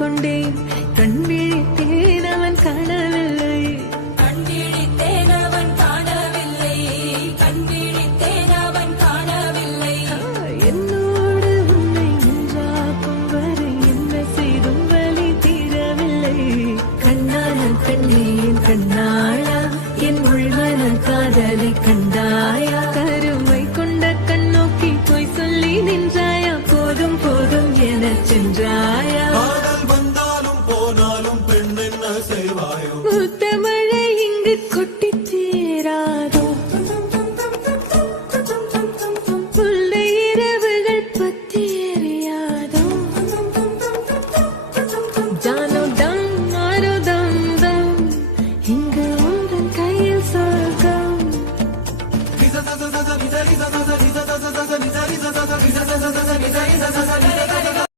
கொண்டேன், கண் விழித்தேன் அவன் காணவில்லை. கண் விழித்தேன் அவன் காணவில்லை, கண் விழித்தேன் அவன் காணவில்லை. என்னோடு உன்னை ஒன்றாக்கும் வரை என்ன செய்தும் வலி தீரவில்லை. கண்ணான கண்ணே என் கண்ணாளா, என் உள்மன காதலை கண்டாயா? கருமை கொண்ட கண்ணோக்கி போய் சொல்லி நின்றாயா? போதும் போதும் எனச் சென்றாய்.